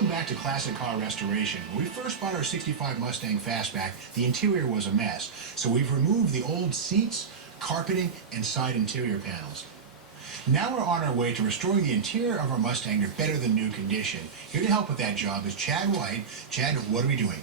Welcome back to Classic Car Restoration. When we first bought our 65 Mustang Fastback, the interior was a mess, so we've removed the old seats, carpeting, and side interior panels. Now we're on our way to restoring the interior of our Mustang to better than new condition. Here to help with that job is Chad White. Chad, what are we doing?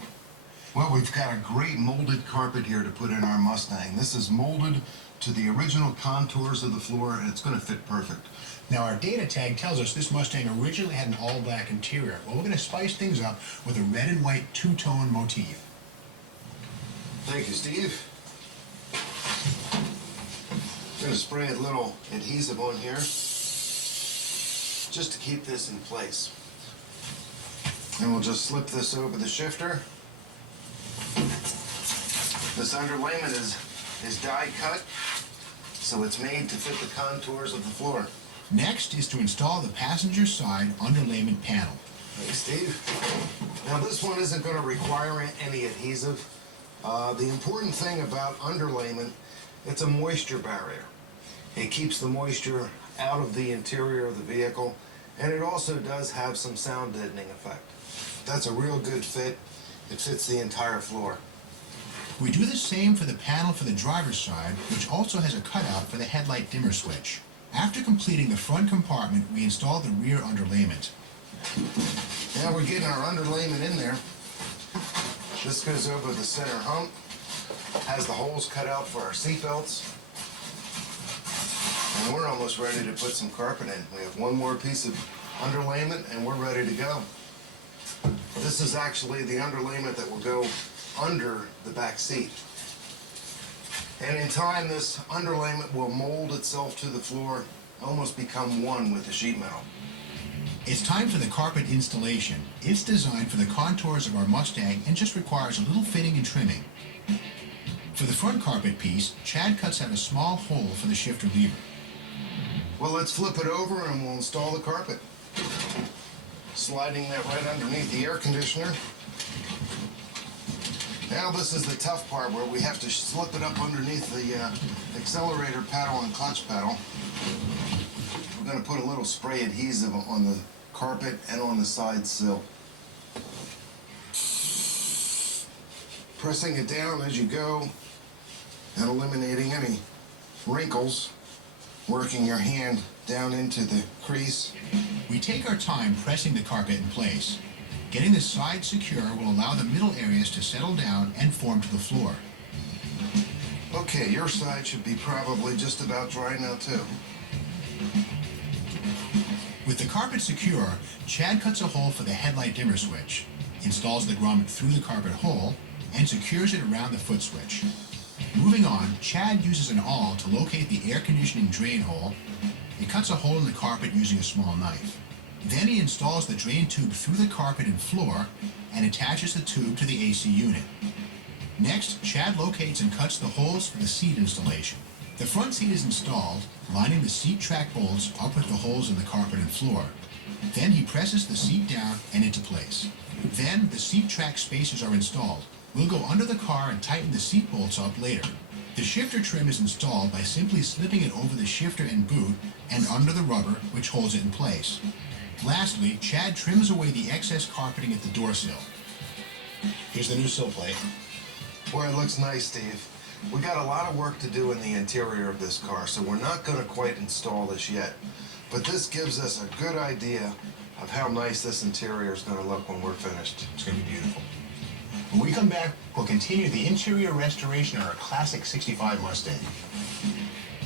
Well, we've got a great molded carpet here to put in our Mustang. This is molded to the original contours of the floor, and it's going to fit perfect. Now, our data tag tells us this Mustang originally had an all-black interior. Well, we're going to spice things up with a red and white two-tone motif. Thank you, Steve. I'm going to spray a little adhesive on here just to keep this in place. And we'll just slip this over the shifter. This underlayment is die cut, so it's made to fit the contours of the floor. Next is to install the passenger side underlayment panel. Hey, Steve. Now this one isn't going to require any adhesive. The important thing about underlayment, it's a moisture barrier. It keeps the moisture out of the interior of the vehicle, and it also does have some sound deadening effect. That's a real good fit. It fits the entire floor. We do the same for the panel for the driver's side, which also has a cutout for the headlight dimmer switch. After completing the front compartment, we install the rear underlayment. Now we're getting our underlayment in there. This goes over the center hump, has the holes cut out for our seat belts, and we're almost ready to put some carpet in. We have one more piece of underlayment and we're ready to go. This is actually the underlayment that will go under the back seat. And in time, this underlayment will mold itself to the floor, almost become one with the sheet metal. It's time for the carpet installation. It's designed for the contours of our Mustang and just requires a little fitting and trimming. For the front carpet piece, Chad cuts out a small hole for the shifter lever. Well, let's flip it over and we'll install the carpet. Sliding that right underneath the air conditioner. Now this is the tough part where we have to slip it up underneath the accelerator pedal and clutch pedal. We're going to put a little spray adhesive on the carpet and on the side sill. Pressing it down as you go and eliminating any wrinkles, working your hand down into the crease. We take our time pressing the carpet in place. Getting the side secure will allow the middle areas to settle down and form to the floor. Okay, your side should be probably just about dry now too. With the carpet secure, Chad cuts a hole for the headlight dimmer switch, installs the grommet through the carpet hole, and secures it around the foot switch. Moving on, Chad uses an awl to locate the air conditioning drain hole. He cuts a hole in the carpet using a small knife. Then he installs the drain tube through the carpet and floor and attaches the tube to the AC unit. Next, Chad locates and cuts the holes for the seat installation. The front seat is installed, lining the seat track bolts up with the holes in the carpet and floor. Then he presses the seat down and into place. Then the seat track spacers are installed. We'll go under the car and tighten the seat bolts up later. The shifter trim is installed by simply slipping it over the shifter and boot and under the rubber, which holds it in place. Lastly, Chad trims away the excess carpeting at the door sill. Here's the new sill plate. Boy, it looks nice, Steve. We got a lot of work to do in the interior of this car, so we're not going to quite install this yet. But this gives us a good idea of how nice this interior is going to look when we're finished. It's going to be beautiful. When we come back, we'll continue the interior restoration of our classic 65 Mustang.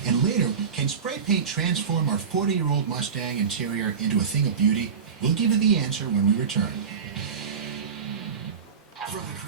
And later, can spray paint transform our 40-year-old Mustang interior into a thing of beauty? We'll give you the answer when we return. From the